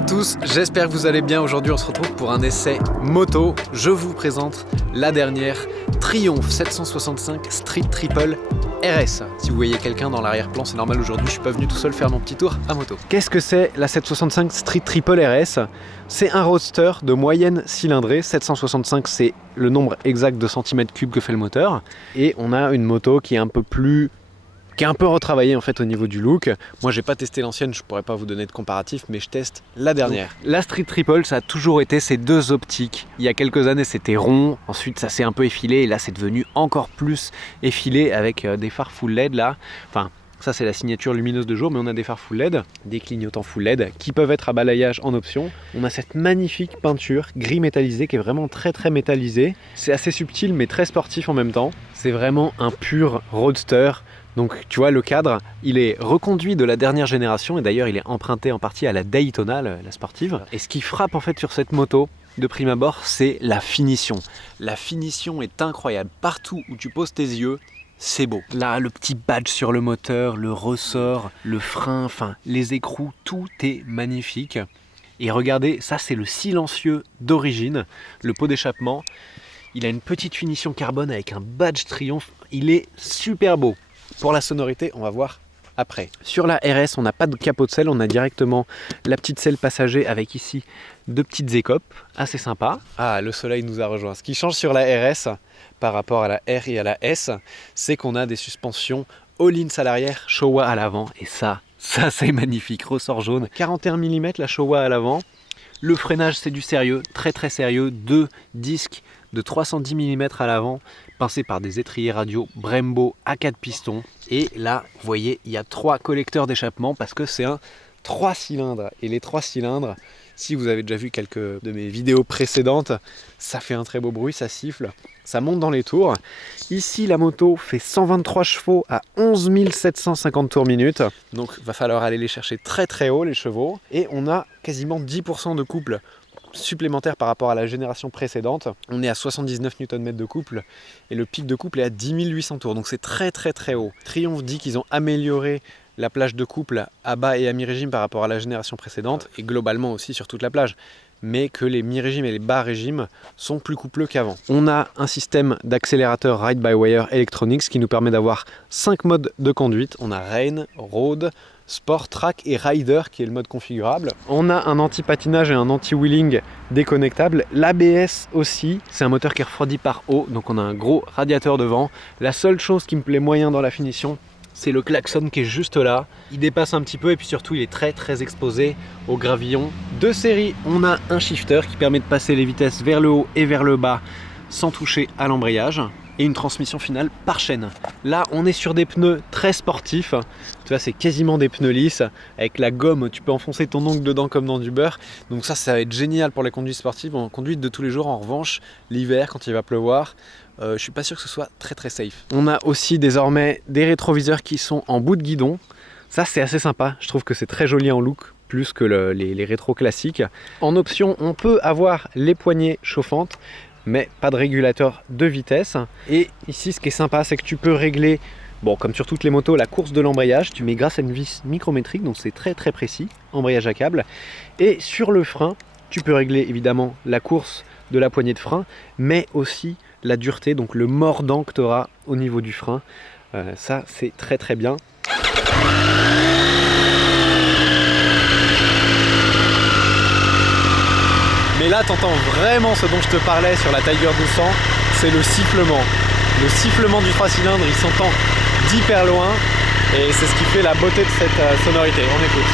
à tous, j'espère que vous allez bien. Aujourd'hui on se retrouve pour un essai moto. Je vous présente la dernière Triumph 765 Street Triple RS. Si vous voyez quelqu'un dans l'arrière-plan, c'est normal, aujourd'hui je suis pas venu tout seul faire mon petit tour à moto. Qu'est-ce que c'est la 765 Street Triple RS? C'est un roadster de moyenne cylindrée. 765 c'est le nombre exact de centimètres cubes que fait le moteur. Et on a une moto qui est un peu retravaillée en fait au niveau du look. Moi j'ai pas testé l'ancienne, je pourrais pas vous donner de comparatif, mais je teste la dernière. Donc, la Street Triple, ça a toujours été ces deux optiques. Il y a quelques années c'était rond, ensuite ça s'est un peu effilé et là c'est devenu encore plus effilé avec des phares full LED là. Enfin, ça c'est la signature lumineuse de jour, mais on a des phares full LED, des clignotants full LED qui peuvent être à balayage en option. On a cette magnifique peinture gris métallisé qui est vraiment très métallisée. C'est assez subtil mais très sportif en même temps. C'est vraiment un pur roadster. Donc tu vois, le cadre, il est reconduit de la dernière génération et d'ailleurs il est emprunté en partie à la Daytona, la sportive. Et ce qui frappe en fait sur cette moto, de prime abord, c'est la finition. La finition est incroyable. Partout où tu poses tes yeux, c'est beau. Là, le petit badge sur le moteur, le ressort, le frein, enfin les écrous, tout est magnifique. Et regardez, ça c'est le silencieux d'origine, le pot d'échappement. Il a une petite finition carbone avec un badge Triumph, il est super beau. Pour la sonorité, on va voir après. Sur la RS, on n'a pas de capot de selle, on a directement la petite selle passager avec ici deux petites écopes, assez sympa. Ah, le soleil nous a rejoint. Ce qui change sur la RS par rapport à la R et à la S, c'est qu'on a des suspensions all-in à l'arrière, Showa à l'avant, et ça c'est magnifique, ressort jaune. 41 mm la Showa à l'avant. Le freinage, c'est du sérieux, très sérieux. Deux disques de 310 mm à l'avant, pincés par des étriers radio Brembo à 4 pistons. Et là, vous voyez, il y a 3 collecteurs d'échappement parce que c'est un 3 cylindres. Et les 3 cylindres, si vous avez déjà vu quelques de mes vidéos précédentes, ça fait un très beau bruit, ça siffle, ça monte dans les tours. Ici, la moto fait 123 chevaux à 11 750 tours minute. Donc, il va falloir aller les chercher très haut, les chevaux. Et on a quasiment 10% de couple supplémentaire par rapport à la génération précédente. On est à 79 Nm de couple et le pic de couple est à 10 800 tours. Donc, c'est très haut. Triumph dit qu'ils ont amélioré la plage de couple à bas et à mi-régime par rapport à la génération précédente et globalement aussi sur toute la plage, mais que les mi-régimes et les bas régimes sont plus coupleux qu'avant. On a un système d'accélérateur Ride-by-Wire Electronics qui nous permet d'avoir 5 modes de conduite. On a Rain, Road, Sport, Track et Rider qui est le mode configurable. On a un anti-patinage et un anti-wheeling déconnectable. L'ABS aussi, c'est un moteur qui est refroidi par eau, donc on a un gros radiateur devant. La seule chose qui me plaît moyen dans la finition, c'est le klaxon qui est juste là. Il dépasse un petit peu et puis surtout il est très exposé au gravillon. De série, on a un shifter qui permet de passer les vitesses vers le haut et vers le bas sans toucher à l'embrayage. Et une transmission finale par chaîne. Là, on est sur des pneus très sportifs. Tu vois, c'est quasiment des pneus lisses. Avec la gomme, tu peux enfoncer ton ongle dedans comme dans du beurre. Donc ça va être génial pour les conduites sportives. En conduite de tous les jours, en revanche, l'hiver, quand il va pleuvoir, je suis pas sûr que ce soit très safe. On a aussi désormais des rétroviseurs qui sont en bout de guidon. Ça, c'est assez sympa. Je trouve que c'est très joli en look, plus que les rétros classiques. En option, on peut avoir les poignées chauffantes, mais pas de régulateur de vitesse. Et ici, ce qui est sympa, c'est que tu peux régler, bon, comme sur toutes les motos, la course de l'embrayage. Tu mets grâce à une vis micrométrique, donc c'est très précis, embrayage à câble. Et sur le frein, tu peux régler évidemment la course de la poignée de frein, mais aussi la dureté, donc le mordant que tu auras au niveau du frein. Ça, c'est très bien. Mais là, tu entends vraiment ce dont je te parlais sur la Tiger 1200, c'est le sifflement. Le sifflement du 3 cylindres, il s'entend d'hyper loin et c'est ce qui fait la beauté de cette sonorité. On écoute.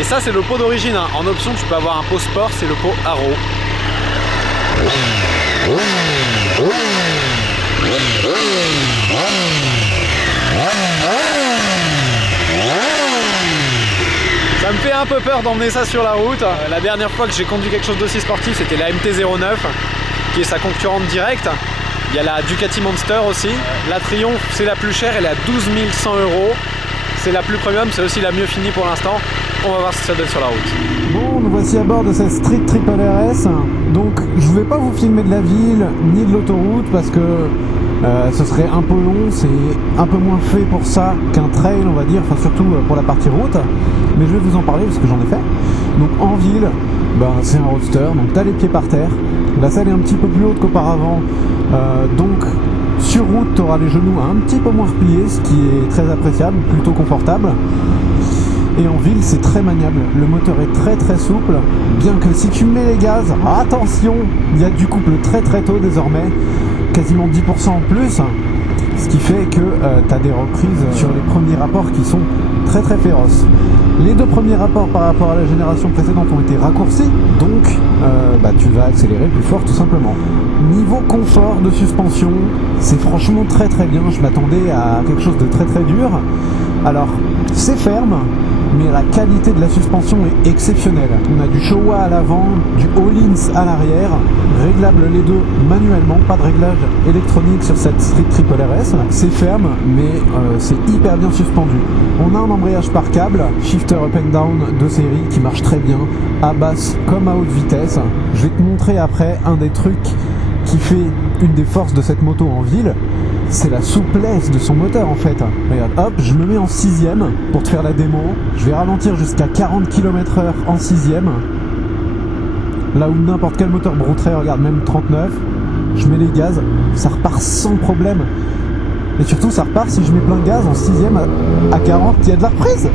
Et ça, c'est le pot d'origine. Hein. En option, tu peux avoir un pot sport, c'est le pot Arrow. Ça me fait un peu peur d'emmener ça sur la route. La dernière fois que j'ai conduit quelque chose d'aussi sportif, c'était la MT-09, qui est sa concurrente directe. Il y a la Ducati Monster aussi. La Triumph, c'est la plus chère, elle est à 12 100 €. C'est la plus premium, c'est aussi la mieux finie pour l'instant. On va voir ce que ça donne sur la route. Bon, nous voici à bord de cette Street Triple RS. Donc, je vais pas vous filmer de la ville ni de l'autoroute parce que Ce serait un peu long, c'est un peu moins fait pour ça qu'un trail, on va dire, enfin surtout pour la partie route, mais je vais vous en parler parce que j'en ai fait. Donc en ville, c'est un roadster, donc t'as les pieds par terre, la selle est un petit peu plus haute qu'auparavant, donc sur route tu auras les genoux un petit peu moins repliés, ce qui est très appréciable, plutôt confortable. Et en ville c'est très maniable, le moteur est très très souple, bien que si tu mets les gaz, attention, il y a du couple très très tôt désormais, quasiment 10% en plus, ce qui fait que tu as des reprises sur les premiers rapports qui sont très très féroces. Les deux premiers rapports par rapport à la génération précédente ont été raccourcis, donc tu vas accélérer plus fort tout simplement. Niveau confort de suspension, c'est franchement très très bien, je m'attendais à quelque chose de très très dur. Alors c'est ferme, mais la qualité de la suspension est exceptionnelle. On a du Showa à l'avant, du Öhlins à l'arrière, réglable les deux manuellement, pas de réglage électronique sur cette Street Triple RS. C'est ferme, mais c'est hyper bien suspendu. On a un embrayage par câble, shifter up and down de série qui marche très bien, à basse comme à haute vitesse. Je vais te montrer après un des trucs qui fait une des forces de cette moto en ville. C'est la souplesse de son moteur en fait. Regarde, hop, je me mets en 6ème pour te faire la démo. Je vais ralentir jusqu'à 40 km/h en 6ème. Là où n'importe quel moteur brouterait, regarde, même 39. Je mets les gaz, ça repart sans problème. Et surtout ça repart si je mets plein de gaz en 6ème à 40, il y a de la reprise.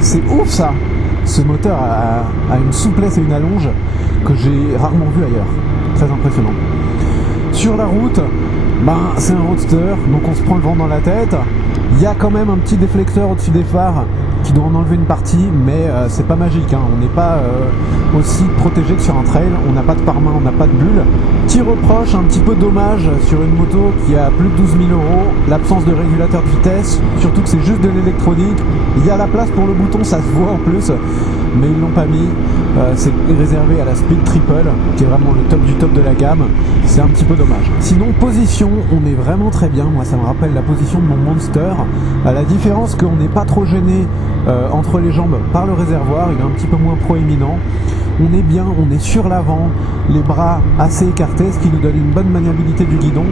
C'est ouf ça. Ce moteur a une souplesse et une allonge que j'ai rarement vu ailleurs. Très impressionnant. Sur la route, c'est un roadster, donc on se prend le vent dans la tête. Il y a quand même un petit déflecteur au-dessus des phares qui doit en enlever une partie, mais c'est pas magique, hein. On n'est pas aussi protégé que sur un trail, on n'a pas de pare-main, on n'a pas de bulle. Petit reproche, un petit peu dommage sur une moto qui a plus de 12 000 €, l'absence de régulateur de vitesse, surtout que c'est juste de l'électronique. Il y a la place pour le bouton, ça se voit en plus, mais ils l'ont pas mis. C'est réservé à la Speed Triple, qui est vraiment le top du top de la gamme. C'est un petit peu dommage. Sinon, position, on est vraiment très bien. Moi, ça me rappelle la position de mon Monster. À la différence qu'on n'est pas trop gêné entre les jambes par le réservoir, il est un petit peu moins proéminent. On est bien, on est sur l'avant, les bras assez écartés, ce qui nous donne une bonne maniabilité du guidon.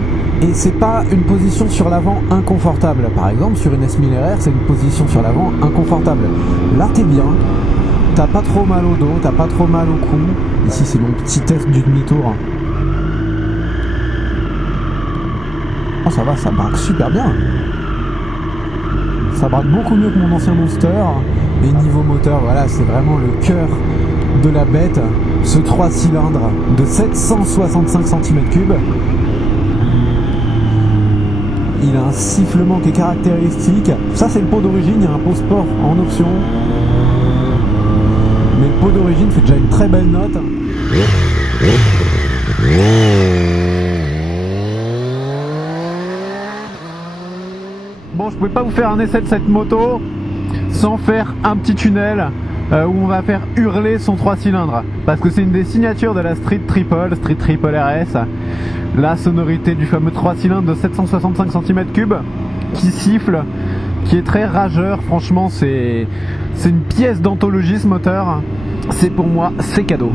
Et c'est pas une position sur l'avant inconfortable. Par exemple, sur une S1000RR, c'est une position sur l'avant inconfortable. Là, t'es bien. T'as pas trop mal au dos, t'as pas trop mal au cou. Ici c'est mon petit test du demi-tour. Oh, ça va, ça braque super bien. Ça braque beaucoup mieux que mon ancien Monster. Et niveau moteur, voilà, c'est vraiment le cœur de la bête. Ce 3 cylindres de 765 cm3. Il a un sifflement qui est caractéristique. Ça c'est le pot d'origine, il y a un pot sport en option. Mais le pot d'origine fait déjà une très belle note. Bon, je pouvais pas vous faire un essai de cette moto sans faire un petit tunnel où on va faire hurler son 3 cylindres. Parce que c'est une des signatures de la Street Triple RS. La sonorité du fameux 3 cylindres de 765 cm3 qui siffle, qui est très rageur. Franchement, c'est une pièce d'anthologie ce moteur. C'est pour moi, c'est cadeau.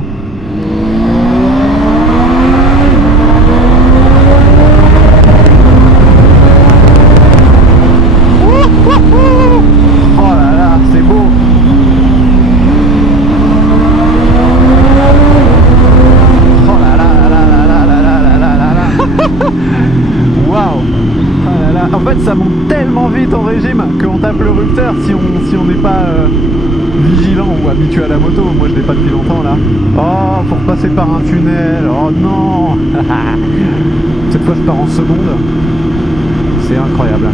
Oh là là, c'est beau. Oh là là là là là là là là là là. Waouh. Oh là là. En fait, ça monte tellement vite en régime qu'on tape le rupteur si on n'est pas vigilant ou habitué à la moto. Moi, je l'ai pas depuis longtemps là. Oh, faut repasser par un tunnel. Oh non. Cette fois, je pars en seconde. C'est incroyable.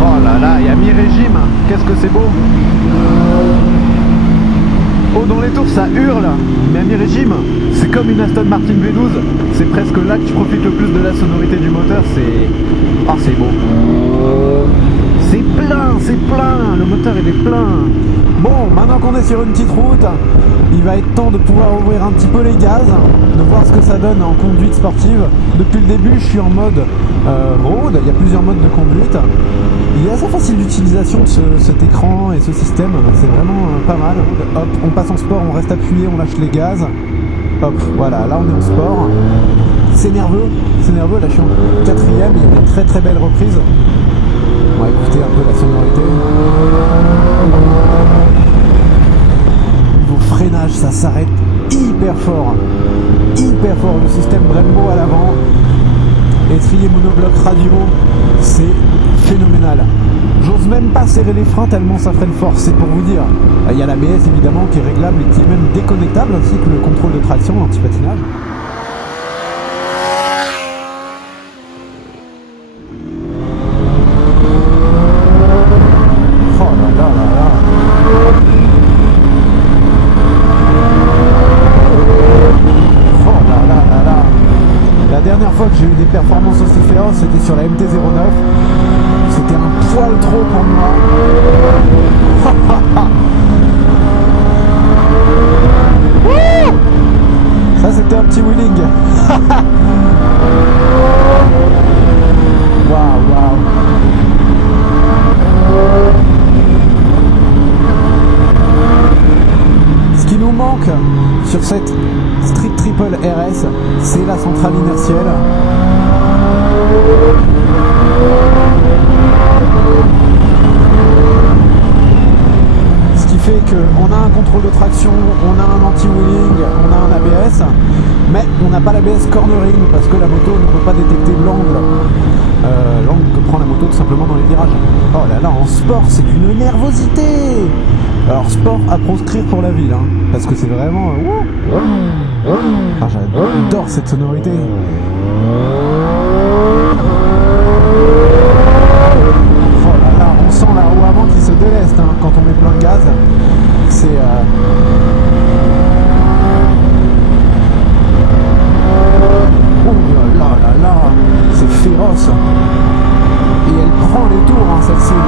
Oh là là, il y a mi-régime. Qu'est-ce que c'est beau. Oh, dans les tours ça hurle, mais à mi-régime, c'est comme une Aston Martin V12. C'est presque là que tu profites le plus de la sonorité du moteur. C'est beau. C'est plein, le moteur il est plein. Bon, maintenant qu'on est sur une petite route, il va être temps de pouvoir ouvrir un petit peu les gaz, de voir ce que ça donne en conduite sportive. Depuis le début, je suis en mode road, il y a plusieurs modes de conduite. Il est assez facile d'utilisation cet écran et ce système, c'est vraiment pas mal. Hop, on passe en sport, on reste appuyé, on lâche les gaz. Hop, voilà, là on est en sport. C'est nerveux, là je suis en 4ème, il y a des très très belles reprises. On va écouter un peu la sonorité. Niveau freinage, ça s'arrête hyper fort. Hyper fort, le système Brembo à l'avant. Étrier monobloc radio, c'est phénoménal. J'ose même pas serrer les freins tellement ça freine fort, c'est pour vous dire. Il y a l'ABS évidemment qui est réglable et qui est même déconnectable, ainsi que le contrôle de traction, l'anti-patinage. La dernière fois que j'ai eu des performances aussi féroces, c'était sur la MT-09. C'était un poil trop pour moi. Ça c'était un petit wheeling. Waouh. Ce qui nous manque sur cette Street Triple RS, c'est la centrale inertielle. Ce qui fait qu'on a un contrôle de traction, on a un anti-wheeling, on a un ABS, mais on n'a pas l'ABS cornering parce que la moto ne peut pas détecter l'angle que prend la moto tout simplement dans les virages. Oh là là, en sport, c'est d'une nervosité. Alors sport à proscrire pour la ville, hein, parce que c'est vraiment... j'adore cette sonorité. Oh là là, on sent la roue avant qui se déleste hein, quand on met plein de gaz. C'est... Oh là, c'est féroce. Et elle prend les tours, hein, celle-ci.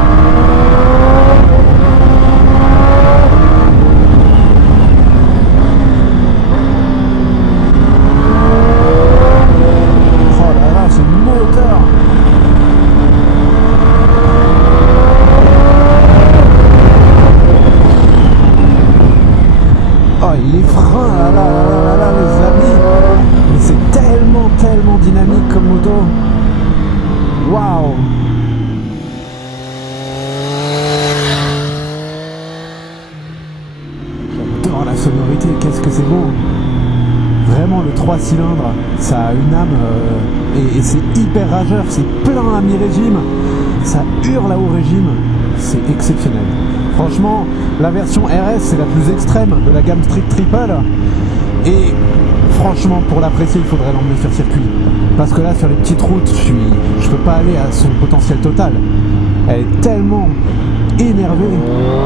Les freins, là, les amis, mais c'est tellement dynamique comme moto. Waouh. J'adore la sonorité, qu'est-ce que c'est beau. Vraiment le 3 cylindres, ça a une âme et c'est hyper rageur, c'est plein à mi-régime, ça hurle à haut régime, c'est exceptionnel. Franchement, la version RS c'est la plus extrême de la gamme Street Triple et franchement pour l'apprécier il faudrait l'emmener sur circuit parce que là sur les petites routes je peux pas aller à son potentiel total. Elle est tellement énervée. Oh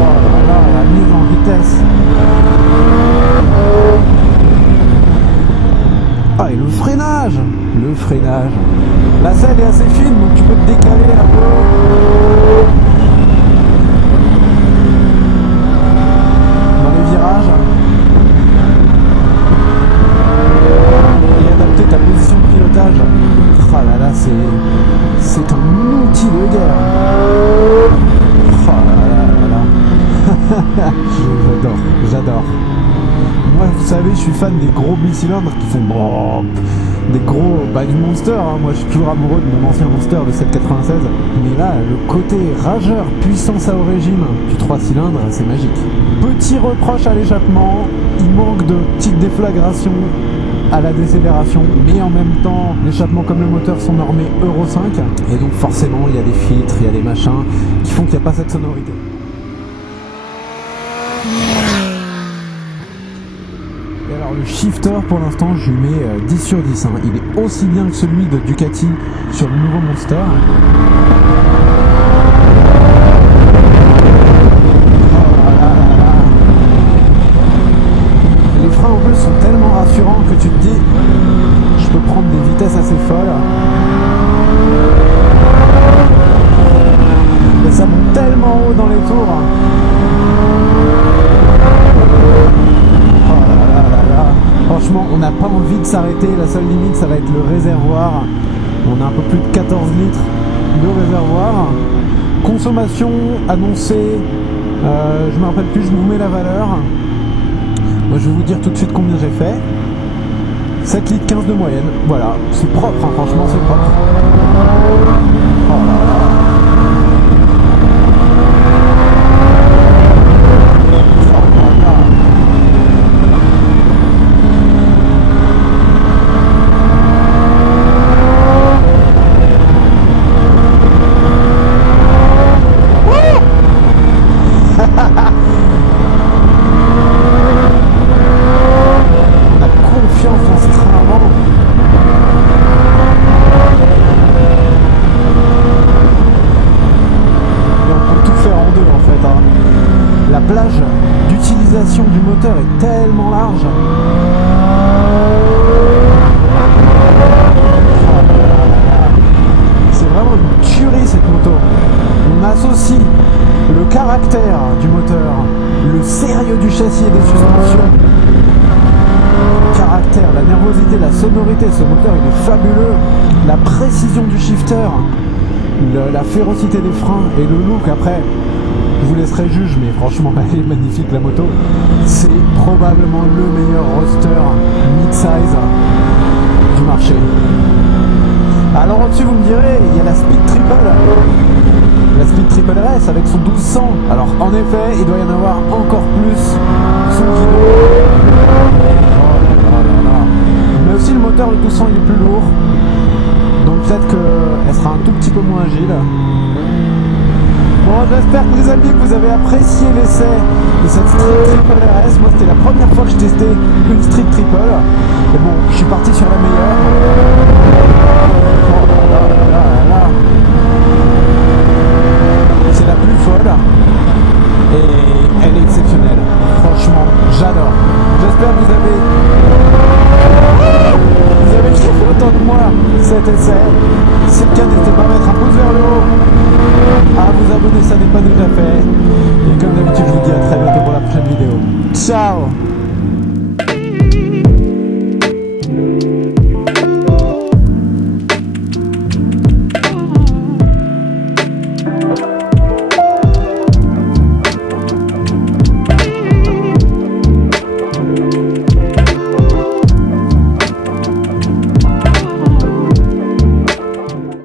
là là, la mise en vitesse. Ah et le freinage. La selle est assez fine donc tu peux te décaler un peu. Dans les virages. Et adapter ta position de pilotage. Ah là là, c'est un outil de guerre. Oh là là. J'adore. Moi, vous savez, je suis fan des gros bicylindres qui font des gros, du Monster. Hein. Moi, je suis toujours amoureux de mon ancien Monster, le 796. Mais là, le côté rageur, puissance à haut régime du 3 cylindres, c'est magique. Petit reproche à l'échappement, il manque de petites déflagrations à la décélération, mais en même temps, l'échappement comme le moteur sont normés Euro 5, et donc forcément, il y a des filtres, il y a des machins qui font qu'il n'y a pas cette sonorité. Le shifter pour l'instant je lui mets 10 sur 10 hein. Il est aussi bien que celui de Ducati sur le nouveau Monster. Les freins en plus sont tellement rassurants que tu te dis je peux prendre des vitesses assez folles. Et ça monte tellement tellement haut dans les tours. Oh là là là là. Franchement, on n'a pas envie de s'arrêter. La seule limite, ça va être le réservoir. On a un peu plus de 14 litres de réservoir. Consommation annoncée, je me rappelle plus, je vous mets la valeur. Moi, je vais vous dire tout de suite combien j'ai fait. 7 litres 15 de moyenne. Voilà, c'est propre, hein, franchement, c'est propre. Oh là là. Du moteur est tellement large. C'est vraiment une tuerie cette moto. On associe le caractère du moteur, le sérieux du châssis et des suspensions, le caractère, la nervosité, la sonorité. Ce moteur il est fabuleux. La précision du shifter, la férocité des freins et le look après. Je vous laisserai juge, mais franchement, elle est magnifique la moto. C'est probablement le meilleur roadster mid-size du marché. Alors au-dessus, vous me direz, il y a la Speed Triple. La Speed Triple RS avec son 1200. Alors en effet, il doit y en avoir encore plus sous le guidon. Oh là là là. Mais aussi le moteur, le 1200, il est plus lourd. Donc peut-être qu'elle sera un tout petit peu moins agile. Bon, j'espère que les amis, vous avez apprécié l'essai de cette Street Triple RS. Moi, c'était la première fois que je testais une Street Triple. Et bon, je suis parti sur la meilleure. Oh là là là là là. C'est la plus folle. Et elle est exceptionnelle. Franchement, j'adore. J'espère que vous avez kiffé autant que moi cet essai. Si c'est le cas, n'hésitez pas à mettre un pouce vers le haut, à vous abonner si ça n'est pas déjà fait. Et comme d'habitude, je vous dis à très bientôt pour la prochaine vidéo. Ciao!